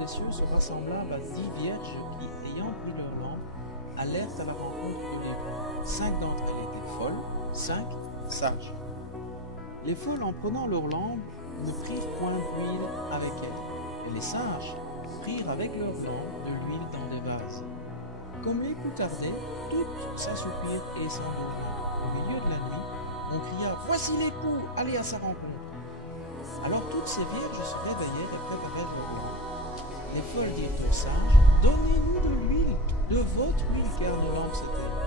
des cieux sera semblable à 10 vierges qui, ayant pris leur lampe, allèrent à la rencontre de l'époux. 5 d'entre elles étaient folles, 5 sages. Les folles, en prenant leur lampe, ne prirent point d'huile avec elles, et les sages prirent avec leur lampe de l'huile dans des vases. Comme l'époux tardait, toutes s'assoupirent et s'endormirent. Au milieu de la nuit, on cria « Voici l'époux, allez à sa rencontre !» Alors toutes ces vierges se réveillèrent et préparèrent leur lampe. Les folles dirent aux sages « Donnez-nous de l'huile, de votre huile, car nos lampes s'éteignent. »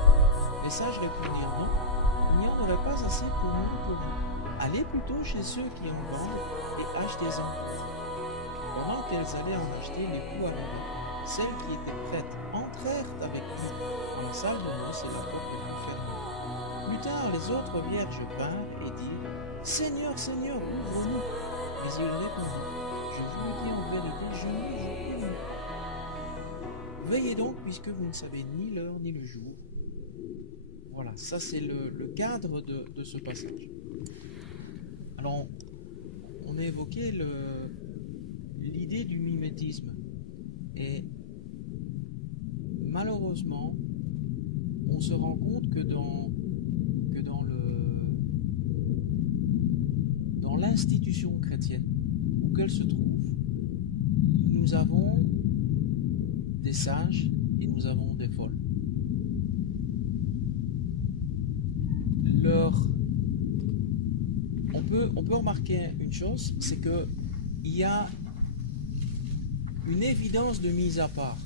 Les sages répondirent « Non, il n'y en aurait pas assez pour nous et pour vous. Allez plutôt chez ceux qui en vendent et achetez-en. » Pendant qu'elles allaient en acheter, l'époux arriva. Celles qui étaient prêtes entrèrent avec lui dans la salle de noces et la porte fut fermée. Plus tard, les autres vierges vinrent et dirent « Seigneur, Seigneur, ouvre-nous !» Mais il répondit « Je vous le dis en vérité, je ne vous connais pas. Veillez donc, puisque vous ne savez ni l'heure ni le jour. » Voilà, ça c'est le cadre de ce passage. Alors, on a évoqué l'idée du mimétisme. Et malheureusement, on se rend compte que dans l'institution chrétienne où qu'elle se trouve, nous avons des sages et nous avons des folles. On peut remarquer une chose, c'est que il y a une évidence de mise à part.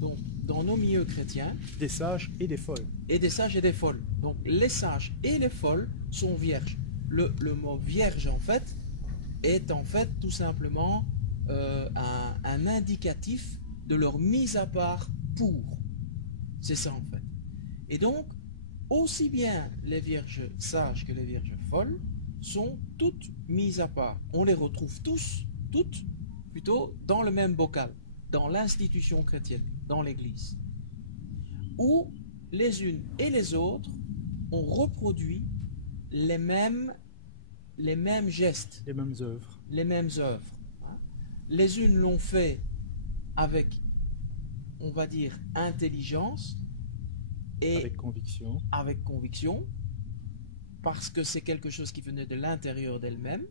Donc, dans nos milieux chrétiens, des sages et des folles. Et des sages et des folles. Donc, les sages et les folles sont vierges. Le mot vierge, en fait, est en fait tout simplement un indicatif de leur mise à part pour. C'est ça, en fait. Et donc, aussi bien les vierges sages que les vierges folles sont toutes mises à part. On les retrouve toutes, plutôt dans le même bocal, dans l'institution chrétienne, dans l'Église, où les unes et les autres ont reproduit les mêmes gestes, les mêmes œuvres. Les unes l'ont fait avec, on va dire, intelligence et avec conviction, parce que c'est quelque chose qui venait de l'intérieur d'elles-mêmes,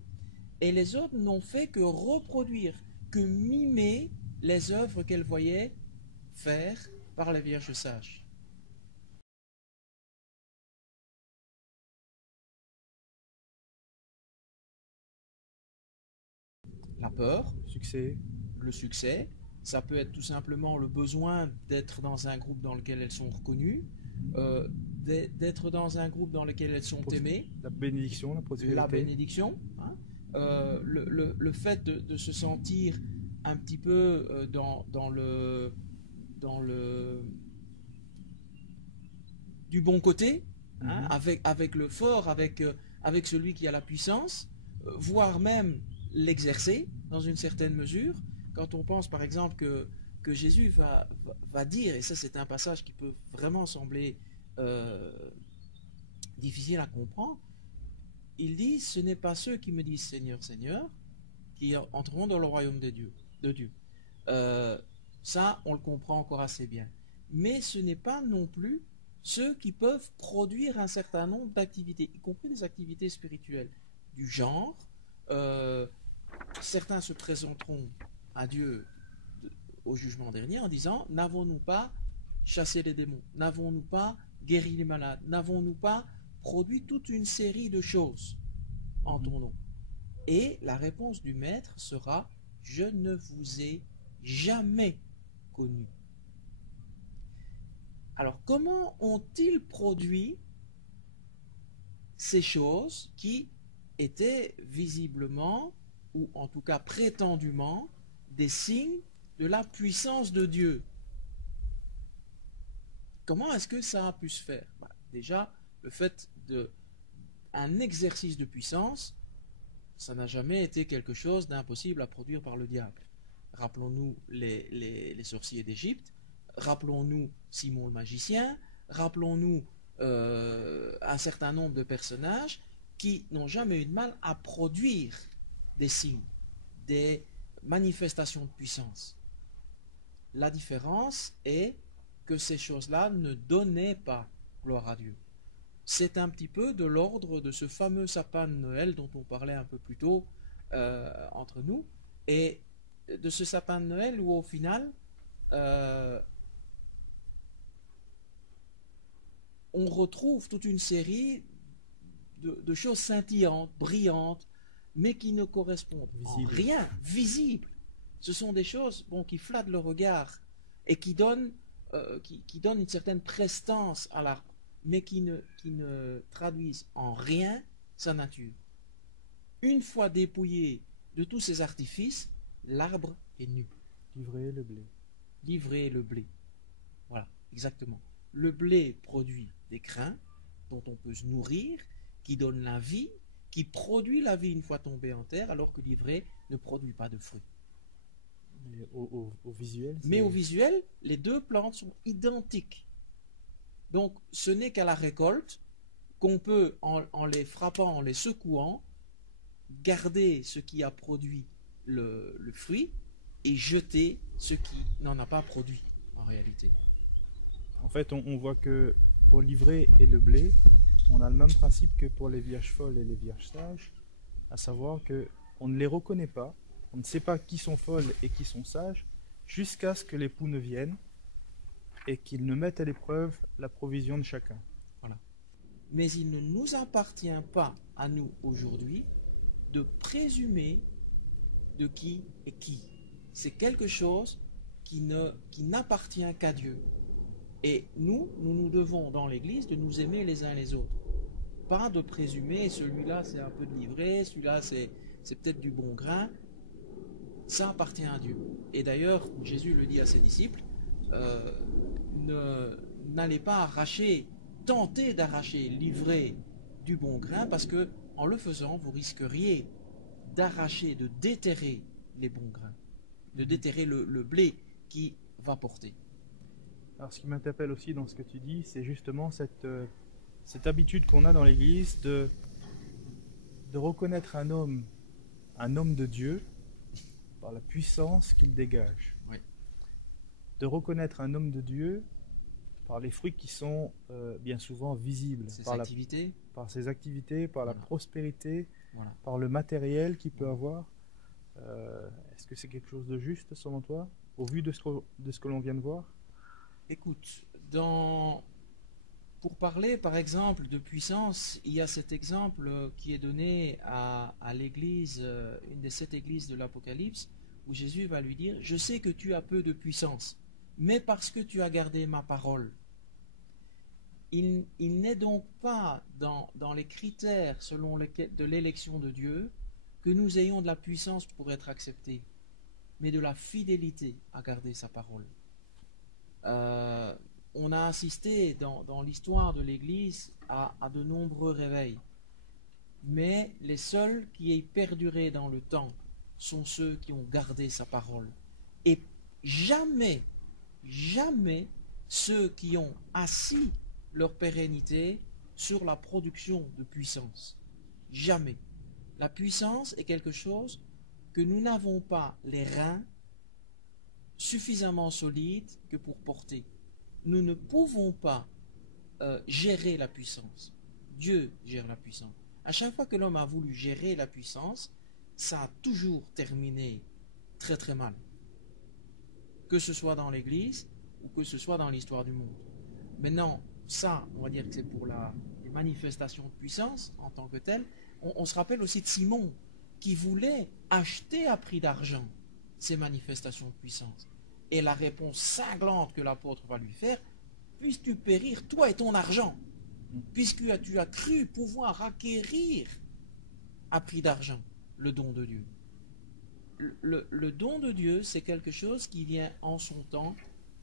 et les autres n'ont fait que reproduire, que mimer les œuvres qu'elles voyaient faire par les vierges sages. La peur, le succès, ça peut être tout simplement le besoin d'être dans un groupe dans lequel elles sont reconnues, d'être dans un groupe dans lequel elles sont aimées. La bénédiction, la prospérité. La bénédiction, hein, le fait de se sentir un petit peu du bon côté, hein, avec le fort, avec celui qui a la puissance, voire même l'exercer dans une certaine mesure. Quand on pense par exemple que Jésus va dire, et ça c'est un passage qui peut vraiment sembler difficile à comprendre, il dit, ce n'est pas ceux qui me disent Seigneur, Seigneur, qui entreront dans le royaume de Dieu. Ça, on le comprend encore assez bien. Mais ce n'est pas non plus ceux qui peuvent produire un certain nombre d'activités, y compris des activités spirituelles, du genre, certains se présenteront à Dieu au jugement dernier en disant, n'avons-nous pas chassé les démons, n'avons-nous pas guéri les malades, n'avons-nous pas produit toute une série de choses en ton nom? Et la réponse du maître sera, je ne vous ai jamais connu. Alors, comment ont-ils produit ces choses qui étaient visiblement, ou en tout cas prétendument, des signes de la puissance de Dieu? Comment est-ce que ça a pu se faire? Déjà, le fait d'un exercice de puissance, ça n'a jamais été quelque chose d'impossible à produire par le diable. Rappelons-nous les sorciers d'Égypte, rappelons-nous Simon le magicien, rappelons-nous un certain nombre de personnages qui n'ont jamais eu de mal à produire des signes, des manifestation de puissance. La différence est que ces choses-là ne donnaient pas gloire à Dieu. C'est un petit peu de l'ordre de ce fameux sapin de Noël dont on parlait un peu plus tôt entre nous, et de ce sapin de Noël où au final on retrouve toute une série de choses scintillantes, brillantes, mais qui ne correspondent en rien, visibles. Ce sont des choses qui flattent le regard et qui donnent une certaine prestance à l'art, mais qui ne traduisent en rien sa nature. Une fois dépouillé de tous ces artifices, l'arbre est nu. Livrer le blé. Livrer le blé. Voilà, exactement. Le blé produit des grains dont on peut se nourrir, qui donnent la vie, qui produit la vie une fois tombé en terre, alors que l'ivraie ne produit pas de fruits. Mais au visuel, mais au visuel, les deux plantes sont identiques. Donc ce n'est qu'à la récolte qu'on peut, en les frappant, en les secouant, garder ce qui a produit le fruit et jeter ce qui n'en a pas produit en réalité. En fait, on voit que pour l'ivraie et le blé, on a le même principe que pour les vierges folles et les vierges sages, à savoir qu'on ne les reconnaît pas, on ne sait pas qui sont folles et qui sont sages, jusqu'à ce que l'époux ne vienne et qu'il ne mette à l'épreuve la provision de chacun. Voilà. Mais il ne nous appartient pas à nous aujourd'hui de présumer de qui est qui. C'est quelque chose qui n'appartient qu'à Dieu. Et nous devons dans l'Église de nous aimer les uns les autres. Pas de présumer, celui-là c'est un peu de l'ivraie, celui-là c'est peut-être du bon grain. Ça appartient à Dieu. Et d'ailleurs, Jésus le dit à ses disciples, n'allez pas tenter d'arracher l'ivraie du bon grain, parce que en le faisant, vous risqueriez d'arracher, de déterrer les bons grains, de déterrer le blé qui va porter. Alors ce qui m'interpelle aussi dans ce que tu dis, c'est justement cette habitude qu'on a dans l'Église de reconnaître un homme de Dieu par la puissance qu'il dégage. Oui. De reconnaître un homme de Dieu par les fruits qui sont bien souvent visibles. Par ses activités, par la prospérité, par le matériel qu'il peut avoir. Est-ce que c'est quelque chose de juste selon toi, au vu de ce que l'on vient de voir? Écoute, pour parler par exemple de puissance, il y a cet exemple qui est donné à l'église, une des 7 églises de l'Apocalypse, où Jésus va lui dire « Je sais que tu as peu de puissance, mais parce que tu as gardé ma parole. » Il n'est donc pas dans les critères de l'élection de Dieu que nous ayons de la puissance pour être acceptés, mais de la fidélité à garder sa parole. On a assisté dans l'histoire de l'Église à de nombreux réveils, mais les seuls qui aient perduré dans le temps sont ceux qui ont gardé sa parole, et jamais ceux qui ont assis leur pérennité sur la production de puissance. Jamais. La puissance est quelque chose que nous n'avons pas les reins suffisamment solides que pour porter. Nous ne pouvons pas gérer la puissance. Dieu gère la puissance. À chaque fois que l'homme a voulu gérer la puissance, ça a toujours terminé très très mal. Que ce soit dans l'Église ou que ce soit dans l'histoire du monde. Maintenant, ça, on va dire que c'est pour les manifestations de puissance en tant que telles. On se rappelle aussi de Simon qui voulait acheter à prix d'argent ces manifestations de puissance. Et la réponse cinglante que l'apôtre va lui faire: puisses-tu périr, toi et ton argent, puisque tu as cru pouvoir acquérir à prix d'argent le don de Dieu. Le don de Dieu, c'est quelque chose qui vient en son temps,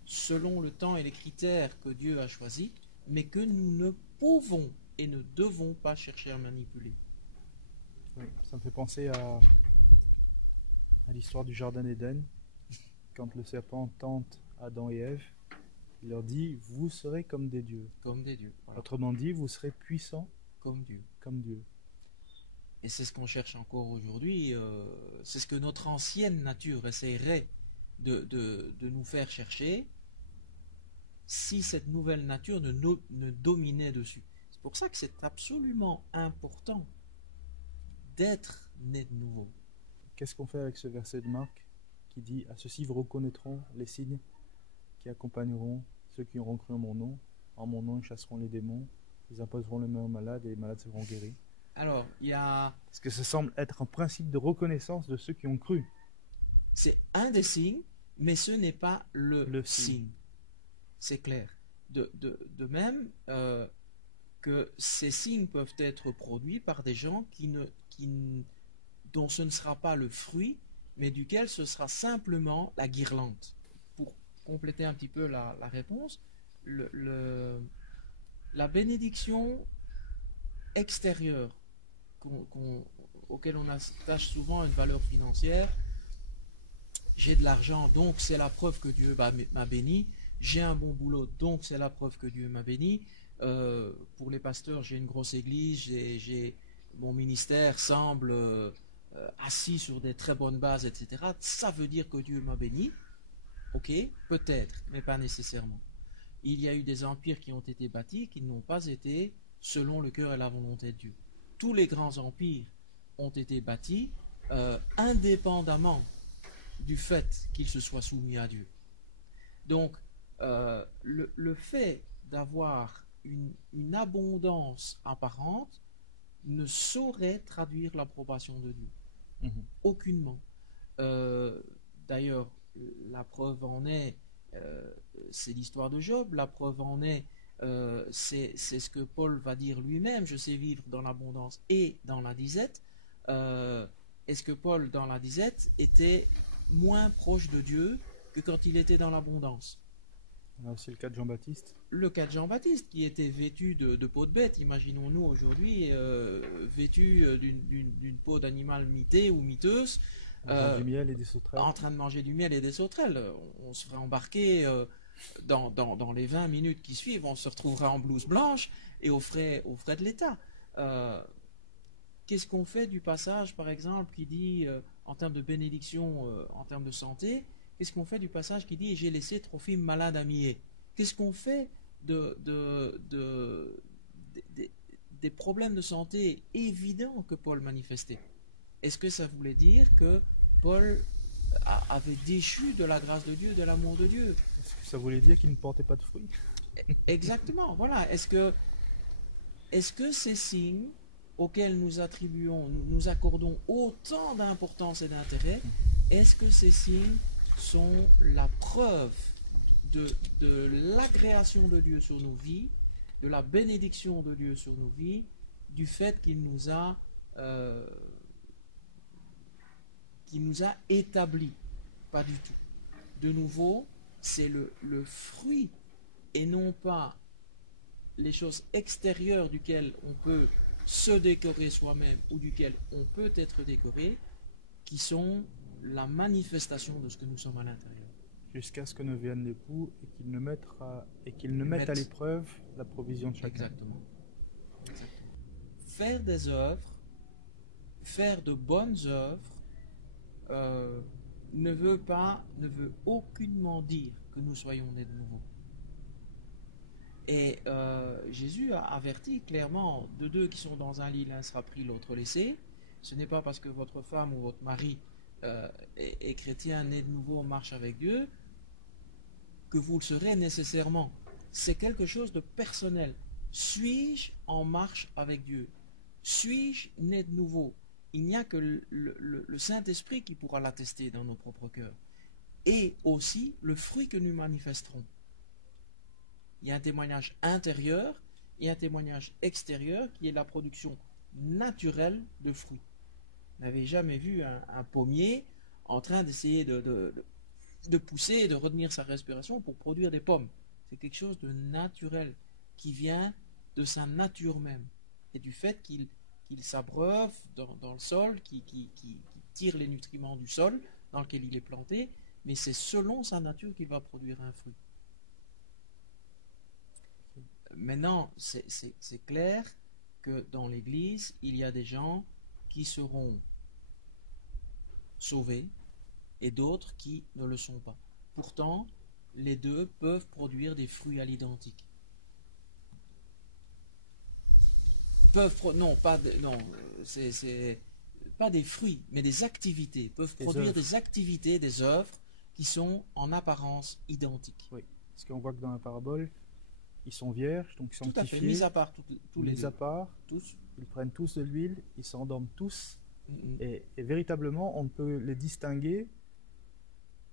selon le temps et les critères que Dieu a choisis, mais que nous ne pouvons et ne devons pas chercher à manipuler. Oui, ça me fait penser à l'histoire du Jardin d'Éden, quand le serpent tente Adam et Ève, il leur dit: vous serez comme des dieux. Comme des dieux. Voilà. Autrement dit, vous serez puissants comme Dieu. Comme Dieu. et c'est ce qu'on cherche encore aujourd'hui, c'est ce que notre ancienne nature essaierait de nous faire chercher, si cette nouvelle nature ne dominait dessus. C'est pour ça que c'est absolument important d'être né de nouveau. Qu'est-ce qu'on fait avec ce verset de Marc qui dit « À ceci vous reconnaîtront les signes qui accompagneront ceux qui auront cru en mon nom ils chasseront les démons, ils imposeront les mains aux malades et les malades seront guéris. » Alors, il y a... Parce que ça semble être un principe de reconnaissance de ceux qui ont cru. C'est un des signes, mais ce n'est pas le signe. C'est clair. De même que ces signes peuvent être produits par des gens dont ce ne sera pas le fruit, mais duquel ce sera simplement la guirlande. Pour compléter un petit peu la réponse, la bénédiction extérieure auquel on attache souvent une valeur financière, j'ai de l'argent, donc c'est la preuve que Dieu m'a béni, j'ai un bon boulot, donc c'est la preuve que Dieu m'a béni, pour les pasteurs, j'ai une grosse église, mon ministère semble assis sur des très bonnes bases, etc. Ça veut dire que Dieu m'a béni. Ok, peut-être, mais pas nécessairement. Il y a eu des empires qui ont été bâtis qui n'ont pas été selon le cœur et la volonté de Dieu. Tous les grands empires ont été bâtis indépendamment du fait qu'ils se soient soumis à Dieu. Donc, le fait d'avoir une abondance apparente ne saurait traduire l'approbation de Dieu. Aucunement. D'ailleurs, la preuve en est, c'est l'histoire de Job, la preuve en est, c'est ce que Paul va dire lui-même, je sais vivre dans l'abondance et dans la disette. Est-ce que Paul, dans la disette, était moins proche de Dieu que quand il était dans l'abondance? On a aussi le cas de Jean-Baptiste. Le cas de Jean-Baptiste, qui était vêtu de peau de bête, imaginons-nous aujourd'hui, vêtu d'une peau d'animal mité ou miteuse. Du miel et des sauterelles. En train de manger du miel et des sauterelles. On se ferait embarquer dans les 20 minutes qui suivent, on se retrouvera en blouse blanche et aux frais de l'État. Qu'est-ce qu'on fait du passage, par exemple, qui dit, en termes de bénédiction, en termes de santé, qu'est-ce qu'on fait du passage qui dit « J'ai laissé Trophime malade à Milet » Qu'est-ce qu'on fait des problèmes de santé évidents que Paul manifestait? Est-ce que ça voulait dire que Paul avait déchu de la grâce de Dieu, de l'amour de Dieu? Est-ce que ça voulait dire qu'il ne portait pas de fruits? Exactement, voilà. Est-ce que ces signes auxquels nous accordons autant d'importance et d'intérêt, est-ce que ces signes sont la preuve de l'agréation de Dieu sur nos vies, de la bénédiction de Dieu sur nos vies, du fait qu'il nous a établis? Pas du tout. De nouveau, c'est le fruit et non pas les choses extérieures duquel on peut se décorer soi-même ou duquel on peut être décoré, qui sont la manifestation de ce que nous sommes à l'intérieur. Jusqu'à ce que ne vienne l'époux et qu'il ne mette à l'épreuve la provision de chacun. Exactement. Faire des œuvres, faire de bonnes œuvres, ne veut aucunement dire que nous soyons nés de nouveau. Et Jésus a averti clairement, de deux qui sont dans un lit, l'un sera pris, l'autre laissé. Ce n'est pas parce que votre femme ou votre mari est chrétien, né de nouveau, marche avec Dieu, que vous le serez nécessairement. C'est quelque chose de personnel. Suis-je en marche avec Dieu? Suis-je né de nouveau? Il n'y a que le Saint-Esprit qui pourra l'attester dans nos propres cœurs. Et aussi le fruit que nous manifesterons. Il y a un témoignage intérieur et un témoignage extérieur qui est la production naturelle de fruits. Vous n'avez jamais vu un pommier en train d'essayer de pousser et de retenir sa respiration pour produire des pommes. C'est quelque chose de naturel qui vient de sa nature même et du fait qu'il s'abreuve dans le sol, qui tire les nutriments du sol dans lequel il est planté, mais c'est selon sa nature qu'il va produire un fruit. Maintenant, c'est clair que dans l'Église, il y a des gens qui seront sauvés et d'autres qui ne le sont pas. Pourtant, les deux peuvent produire des fruits à l'identique. Non, c'est pas des fruits, mais des activités. Peuvent produire des activités, des œuvres qui sont en apparence identiques. Oui, parce qu'on voit que dans la parabole, ils sont vierges, donc sanctifiés. Tout à fait, mis à part tous les mis deux. à part, tous. Ils prennent tous de l'huile, ils s'endorment tous, et véritablement, on ne peut les distinguer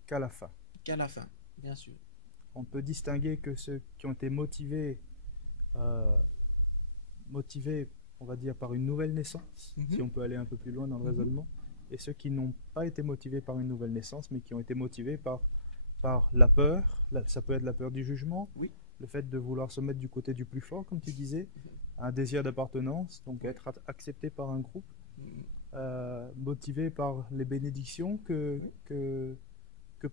qu'à la fin. Qu'à la fin, bien sûr. On peut distinguer que ceux qui ont été motivés, on va dire, par une nouvelle naissance, si on peut aller un peu plus loin dans le raisonnement, et ceux qui n'ont pas été motivés par une nouvelle naissance, mais qui ont été motivés par la peur. Ça peut être la peur du jugement, oui. Le fait de vouloir se mettre du côté du plus fort, comme tu disais, un désir d'appartenance, donc être accepté par un groupe, motivé par les bénédictions que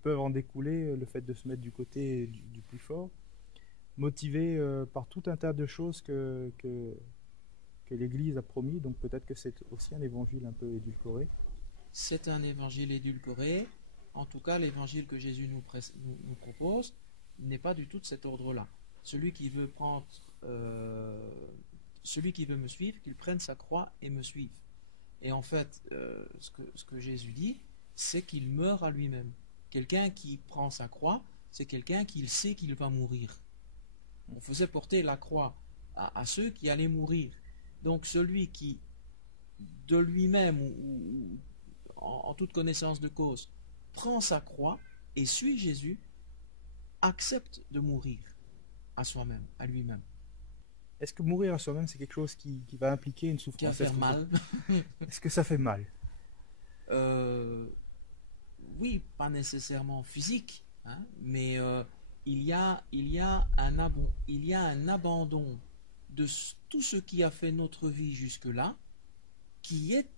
peuvent en découler le fait de se mettre du côté du plus fort, motivé par tout un tas de choses que l'Église a promis, donc peut-être que c'est aussi un évangile un peu édulcoré. C'est un évangile édulcoré. En tout cas, l'évangile que Jésus nous propose n'est pas du tout de cet ordre-là. Celui qui veut me suivre, qu'il prenne sa croix et me suive. Et en fait, ce que Jésus dit, c'est qu'il meurt à lui-même. Quelqu'un qui prend sa croix, c'est quelqu'un qui sait qu'il va mourir. On faisait porter la croix à ceux qui allaient mourir. Donc celui qui, de lui-même ou en toute connaissance de cause, prend sa croix et suit Jésus, accepte de mourir à soi-même, à lui-même. Est-ce que mourir à soi-même, c'est quelque chose qui va impliquer une souffrance? Qui va faire mal. Est-ce que ça fait mal? Oui, pas nécessairement physique, hein, mais il y a un abandon de tout ce qui a fait notre vie jusque-là, qui est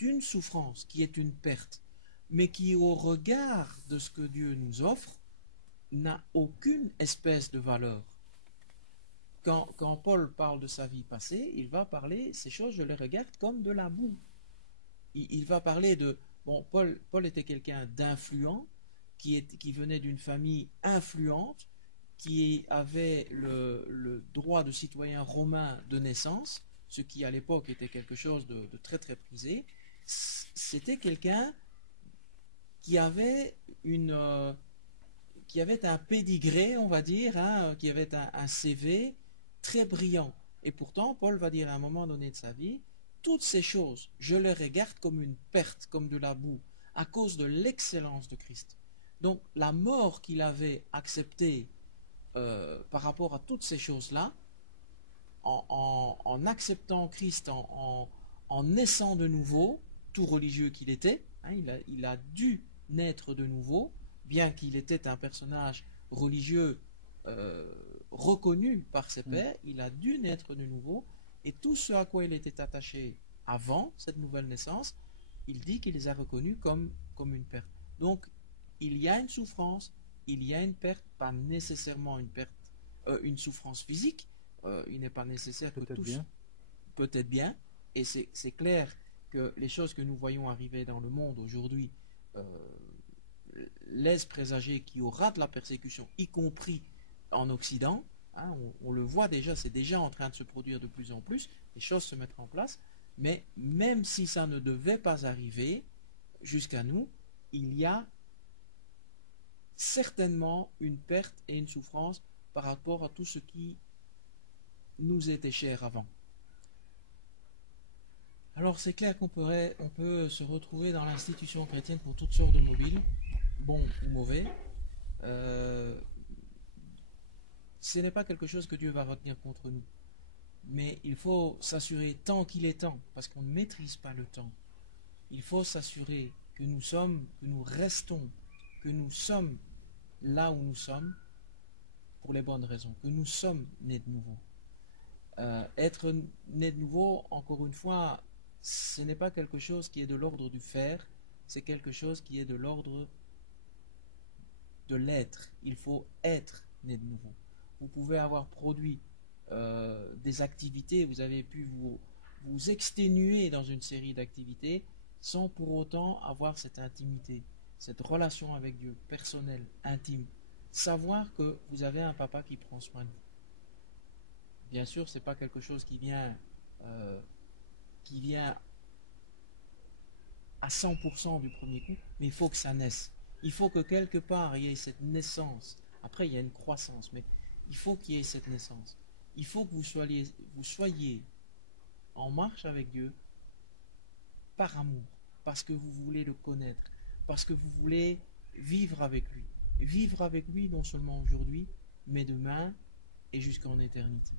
une souffrance, qui est une perte, mais qui, au regard de ce que Dieu nous offre, n'a aucune espèce de valeur. Quand Paul parle de sa vie passée, il va parler, ces choses, je les regarde comme de la boue. Il va parler de... Bon, Paul était quelqu'un d'influent, qui venait d'une famille influente, qui avait le droit de citoyen romain de naissance, ce qui à l'époque était quelque chose de très très prisé. C'était quelqu'un qui avait un pédigré, on va dire, hein, qui avait un CV très brillant. Et pourtant, Paul va dire à un moment donné de sa vie, toutes ces choses, je les regarde comme une perte, comme de la boue, à cause de l'excellence de Christ. Donc la mort qu'il avait acceptée par rapport à toutes ces choses-là, en acceptant Christ, en naissant de nouveau, tout religieux qu'il était, hein, il a dû naître de nouveau, bien qu'il était un personnage religieux reconnu par ses pairs, il a dû naître de nouveau, et tout ce à quoi il était attaché avant cette nouvelle naissance, il dit qu'il les a reconnus comme une perte. Donc, il y a une souffrance, il y a une perte, pas nécessairement une souffrance physique, il n'est pas nécessaire que tous... Peut-être bien, et c'est clair que les choses que nous voyons arriver dans le monde aujourd'hui laissent présager qu'il y aura de la persécution, y compris en Occident. Hein, on le voit déjà, c'est déjà en train de se produire de plus en plus, les choses se mettent en place, mais même si ça ne devait pas arriver jusqu'à nous, il y a certainement une perte et une souffrance par rapport à tout ce qui nous était cher avant. Alors c'est clair qu'on peut se retrouver dans l'institution chrétienne pour toutes sortes de mobiles, bons ou mauvais. Ce n'est pas quelque chose que Dieu va retenir contre nous. Mais il faut s'assurer, tant qu'il est temps, parce qu'on ne maîtrise pas le temps, il faut s'assurer que nous restons, que nous sommes là où nous sommes, pour les bonnes raisons, que nous sommes nés de nouveau. Être né de nouveau, encore une fois, ce n'est pas quelque chose qui est de l'ordre du faire, c'est quelque chose qui est de l'ordre de l'être. Il faut être né de nouveau. Vous pouvez avoir produit des activités, vous avez pu vous vous exténuer dans une série d'activités sans pour autant avoir cette intimité, cette relation avec Dieu, personnelle, intime. Savoir que vous avez un papa qui prend soin de vous. Bien sûr, ce n'est pas quelque chose qui vient à 100% du premier coup, mais il faut que ça naisse. Il faut que quelque part il y ait cette naissance. Après, il y a une croissance, mais il faut qu'il y ait cette naissance. Il faut que vous soyez en marche avec Dieu par amour, parce que vous voulez le connaître, parce que vous voulez vivre avec lui. Vivre avec lui non seulement aujourd'hui, mais demain et jusqu'en éternité.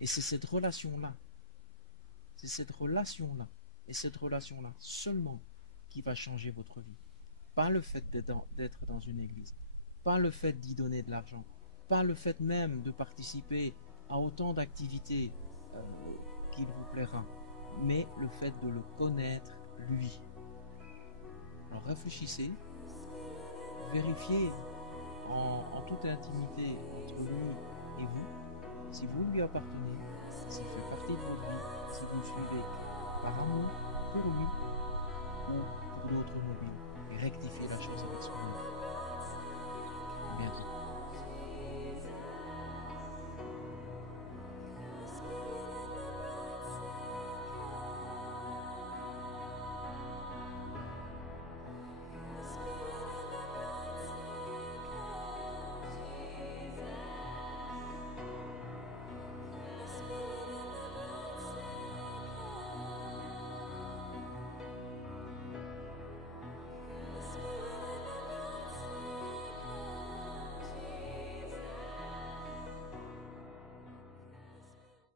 Et c'est cette relation-là, et cette relation-là seulement qui va changer votre vie. Pas le fait d'être dans une église, pas le fait d'y donner de l'argent, pas le fait même de participer à autant d'activités qu'il vous plaira, mais le fait de le connaître, lui. Alors réfléchissez, vérifiez en toute intimité entre lui et vous, si vous lui appartenez, s'il fait partie de votre vie, si vous le suivez par amour pour lui ou pour d'autres mobiles, et rectifiez la chose avec soi-même. Bientôt.